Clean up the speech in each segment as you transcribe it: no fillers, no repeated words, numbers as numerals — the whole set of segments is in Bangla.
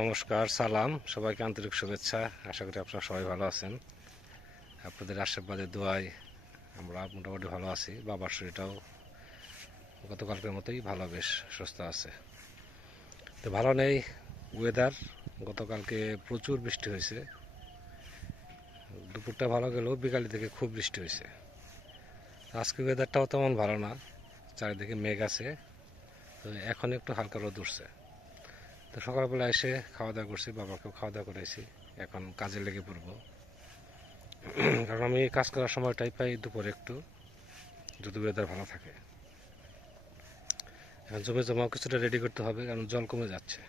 নমস্কার, সালাম, সবাইকে আন্তরিক শুভেচ্ছা। আশা করি আপনারা সবাই ভালো আছেন। আপনাদের আশীর্বাদের দোয়ায় আমরা মোটামুটি ভালো আছি। বাবার শরীরটাও গতকালকের মতোই ভালো, বেশ সুস্থ আছে। তো ভালো নেই ওয়েদার, গতকালকে প্রচুর বৃষ্টি হয়েছে। দুপুরটা ভালো গেলেও বিকালের দিকে খুব বৃষ্টি হয়েছে। আজকে ওয়েদারটাও তেমন ভালো না, চারিদিকে মেঘ আছে। তো এখন একটু হালকা রোদ উঠছে। তো সকালবেলা এসে খাওয়া দাওয়া করছি, বাবাকেও খাওয়া দাওয়া করেছি। এখন কাজে লেগে পড়ব, কারণ আমি কাজ করার সময়টাই পাই দুপুরে একটু, যদি ওয়েদার ভালো থাকে। এখন জমে জমাও কিছুটা রেডি করতে হবে, কারণ জল কমে যাচ্ছে।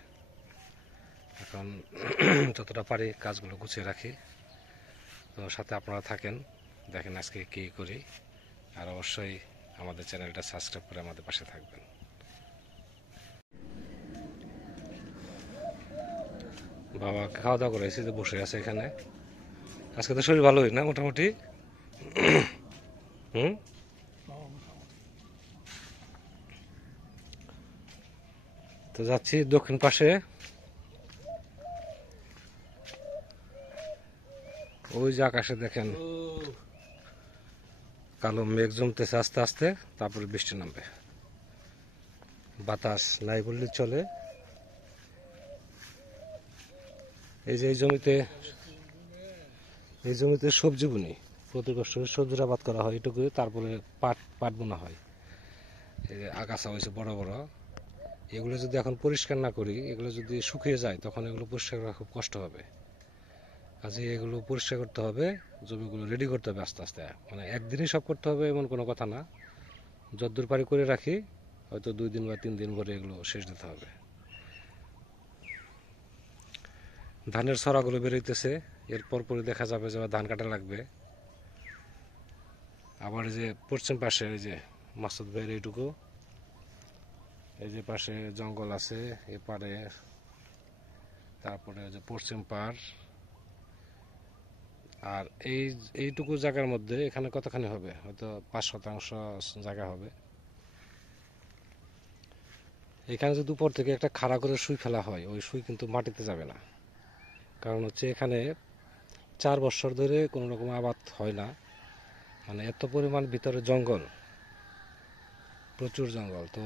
এখন যতটা পারি কাজগুলো গুছিয়ে রাখি। তো সাথে আপনারা থাকেন, দেখেন আজকে কী করি। আর অবশ্যই আমাদের চ্যানেলটা সাবস্ক্রাইব করে আমাদের পাশে থাকবেন। বাবা খাওয়া দাওয়া করেছি, যে বসে আছে এখানে। আজকে তো শরীর ভালোই না মোটামুটি? তো যাচ্ছি দক্ষিণ পাশে, ওই যে আকাশে দেখেন কালো মেঘ জমতেছে আস্তে আস্তে, তারপরে বৃষ্টি নামবে। বাতাস নাই বললে চলে। এই যে এই জমিতে সবজি বুনি, প্রতি বছর সবজির আবাদ করা হয় এটুকু। তারপরে পাট বোনা হয়। এই যে আগাছা হয়েছে বড় বড়, এগুলো যদি এখন পরিষ্কার না করি, এগুলো যদি শুকিয়ে যায়, তখন এগুলো পরিষ্কার করা খুব কষ্ট হবে। কাজে এগুলো পরিষ্কার করতে হবে, জমিগুলো রেডি করতে হবে আস্তে আস্তে। মানে একদিনই সব করতে হবে এমন কোনো কথা না, যতদূর পারি করে রাখি, হয়তো 2 দিন বা 3 দিন ভরে এগুলো শেষ দিতে হবে। ধানের ছড়াগুলো বেরোইতেছে, এরপর পরে দেখা যাবে যে ধান কাটা লাগবে। আবার এই যে পশ্চিম পাশে, এই যে মাসুদ ভাইয়ের এইটুকু, এই যে পাশে জঙ্গল আছে এপারে, তারপরে যে পশ্চিম পাড়। আর এইটুকু জায়গার মধ্যে এখানে কতখানি হবে, হয়তো 5% জায়গা হবে। এখানে যদি উপর থেকে একটা খাড়া করে সুই ফেলা হয়, ওই সুই কিন্তু মাটিতে যাবে না। কারণ হচ্ছে এখানে 4 বছর ধরে কোনো রকম আবাদ হয় না। মানে এত পরিমাণ ভিতরে জঙ্গল, প্রচুর জঙ্গল। তো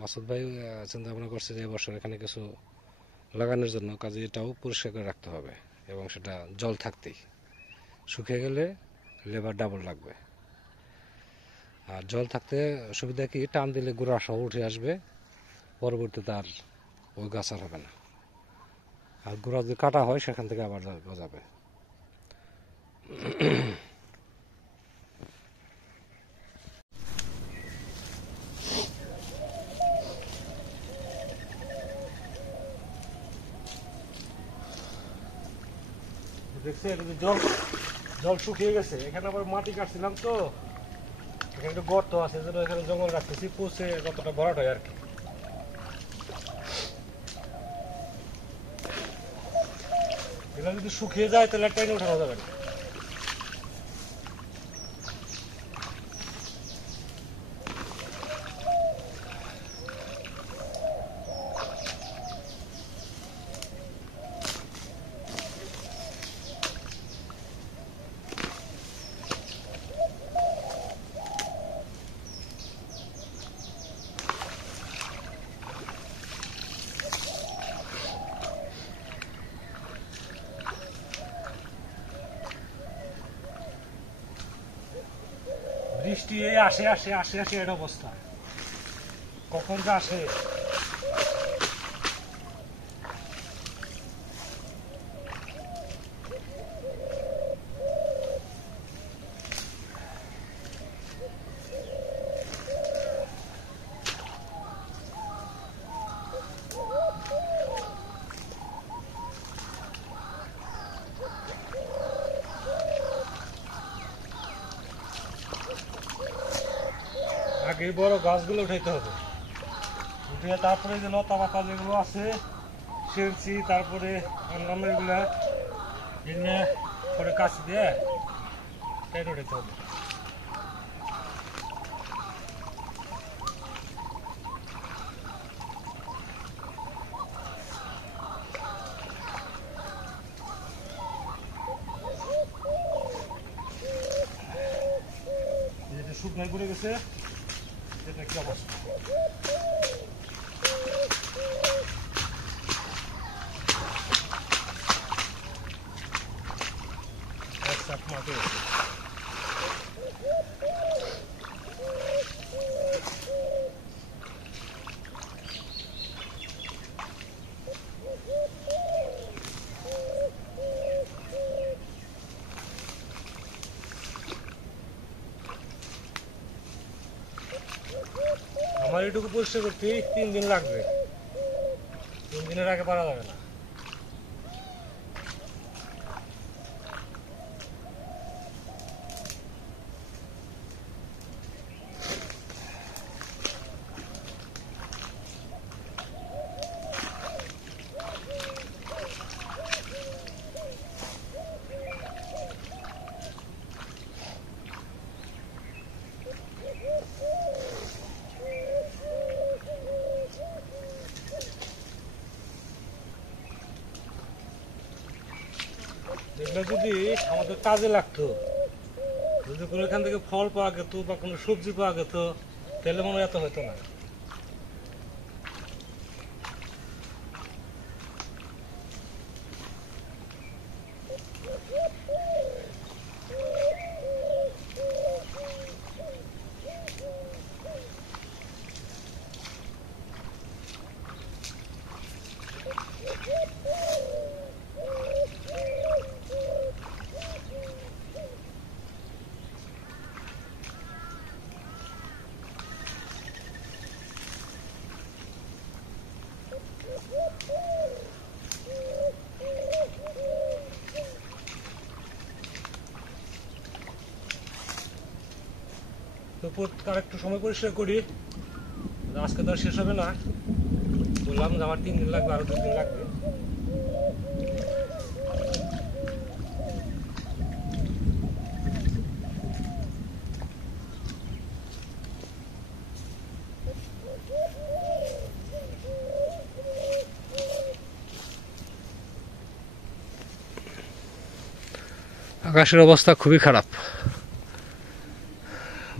মাসুদ ভাই চিন্তা ভাবনা করছে যে এবছর এখানে কিছু লাগানোর জন্য। কাজে এটাও পরিষ্কার করে রাখতে হবে, এবং সেটা জল থাকতেই। শুকিয়ে গেলে লেবার ডাবল লাগবে। আর জল থাকতে সুবিধা কি, টান দিলে গোড়া সহ উঠে আসবে, পরবর্তীতে আর ওই গাছ আর হবে না। আর গোড়া যদি কাটা হয়, সেখান থেকে আবার গজাবে। দেখছেন জল শুকিয়ে গেছে। এখানে আবার মাটি কাটছিলাম, তো এখানে একটু গর্ত আছে, যেন এখানে জঙ্গল রাখতেছি, পচে যতটা ভরাট হয় আর কি। এগুলো যদি শুকিয়ে যায়, তাহলে টেনে উঠানো যাবে না। বৃষ্টি আসে আসে আসে আসে, এর অবস্থা কখন যে আসে। আগে বড় গাছগুলো উঠাইতে হবে, উঠে তারপরে যে লতা পাতা যেগুলো আছে, সেরছি, তারপরে অন্যান্য এগুলা এনে পরে কাছ দিয়ে কেটে উঠাইতে হবে। শুকনায় পড়ে গেছে, এটা কি অবস্থা। আমার এটুকু পরিষ্কার করতে 3 দিন লাগবে, 3 দিনের আগে পারা যাবে না। এগুলো যদি আমাদের কাজে লাগতো, যদি কোনো এখান থেকে ফল পাওয়া যেত বা কোনো সবজি পাওয়া যেত, তাহলে মনে হয় এত হতো না। তো আর একটু সময় পরিষ্কার করি, আজকে তো আর শেষ হবে না। বললাম যে আমার 3 দিন লাগবে, আরো 2 দিন লাগবে। আকাশের অবস্থা খুবই খারাপ,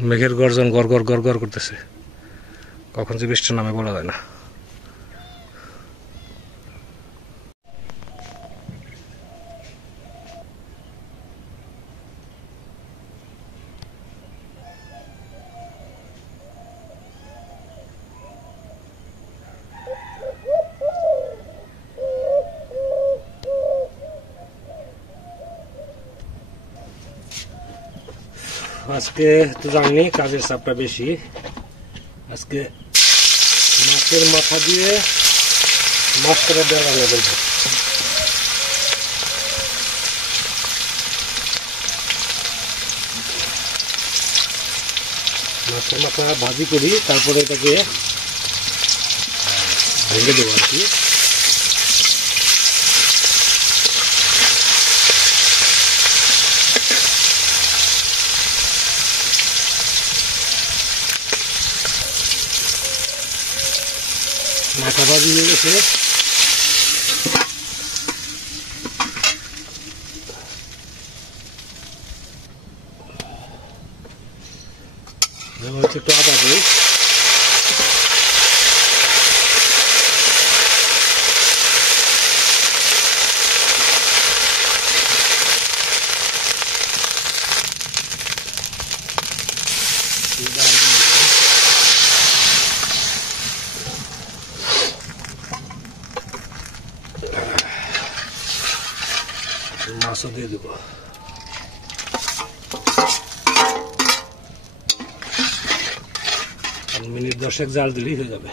মেঘের গর্জন গড় গড় গড় গড় করতেছে, কখন যে বৃষ্টি নামে বলা যায় না। আজকে তো জানি কাজের চাপটা বেশি। আজকে মাছের মাথা দিয়ে মাছ করে দেওয়া রান্না করবো। মাছের মাথা ভাজি করি, তারপরে এটাকে ভেঙে দেবো আর কি। মাথা ভাজি হয়ে গেছে, হচ্ছে একটু আদা দিই। মাছও দিয়ে দেবো। মিনিট 10 জাল দিলেই হয়ে যাবে।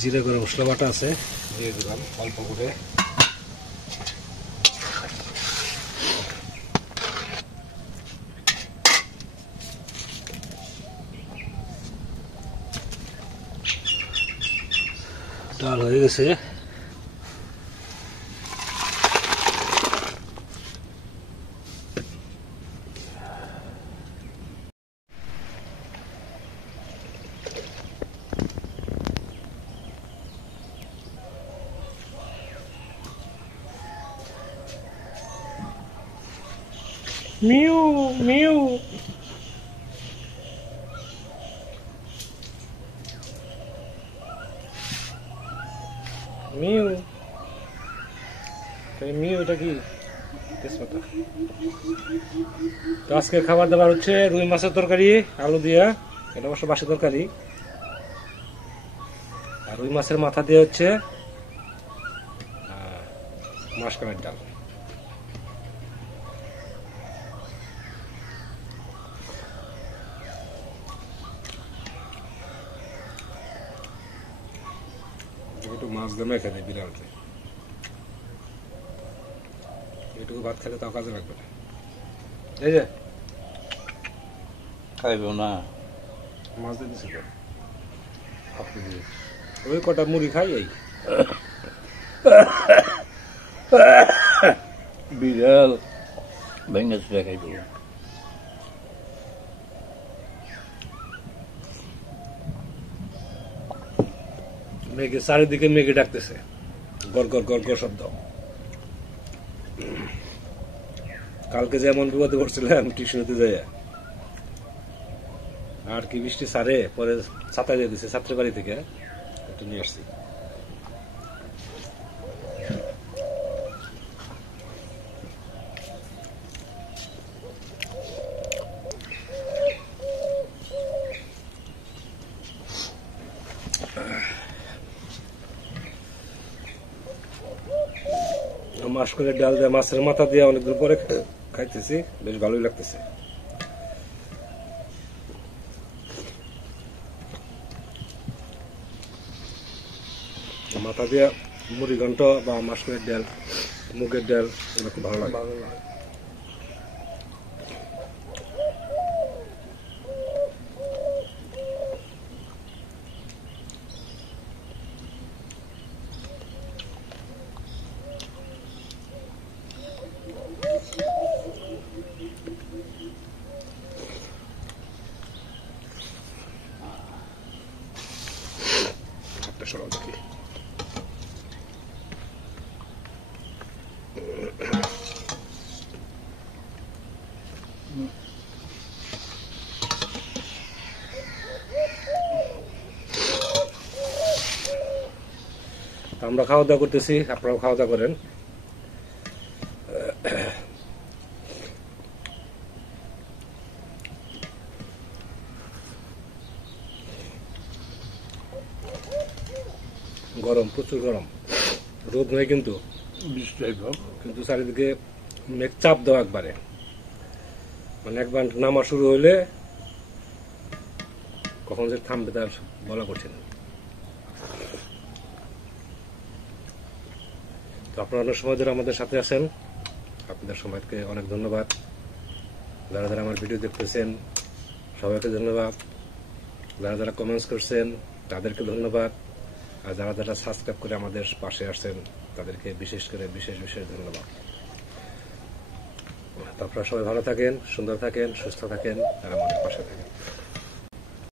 জিরে গরম মশলা বাটা আছে, দিয়ে দিলাম অল্প করে। ডাল হয়ে গেছে, মিউ মিউ মিউ মিউ, এটা কি তেজপাতা। তো আজকে খাবার দাবার হচ্ছে রুই মাছের তরকারি আলু দিয়া, এটা অবশ্য বাসি তরকারি। আর রুই মাছের মাথা দিয়ে হচ্ছে মাসকলাইয়ের ডাল। একটু মাছ দিয়ে মেখে দেয় বিড়ালকে, এটুকু ভাত খেলে তাও কাজে লাগবে না। এই যে খাইব না, মাছ দিয়ে দিছি তো, আপনি দিয়ে ওই কটা মুড়ি খাই এই। বিড়াল ভেঙে চুড়ে খাইব। মেঘে চারিদিকে মেঘে ডাকতেছে, গড় গড় গড় গড় শব্দ। কালকে যেমন বিপদে পড়ছিলাম টিউশনিতে যাই, আর কি বৃষ্টি সারে পরে ছাতা দিয়ে দিছে ছাত্রের বাড়ি থেকে একটু নিয়ে আসছি। মাসকলাইয়ের ডাল দিয়ে মাছের মাথা দিয়ে অনেকদিন পরে খাইতেছি, বেশ ভালোই লাগতেছে। মাথা দিয়ে মুড়ি ঘন্ট বা মাসকলাইয়ের ডাল, মুগের ডাল, এগুলো খুব ভালো লাগে। একটা সরাও দেখি। আমরা খাওয়া দাওয়া করতেছি, আপনারাও খাওয়া দাওয়া করেন। গরম, প্রচুর গরম, রোদ নয় কিন্তু, কিন্তু চারিদিকে মেঘ চাপ দেওয়া একবারে, মানে একবার নামা শুরু হইলে কখন যে থামবে তার বলা কঠিন। তো আপনারা অনেক সময় ধরে আমাদের সাথে আছেন, আপনাদের সময়কে অনেক ধন্যবাদ। যারা যারা আমার ভিডিও দেখতেছেন সবাইকে ধন্যবাদ, যারা যারা কমেন্টস করছেন তাদেরকে ধন্যবাদ, আর যারা যারা সাবস্ক্রাইব করে আমাদের পাশে আসছেন তাদেরকে বিশেষ করে বিশেষ বিশেষ ধন্যবাদ। তো আপনারা সবাই ভালো থাকেন, সুন্দর থাকেন, সুস্থ থাকেন, আর আমাদের পাশে থাকেন।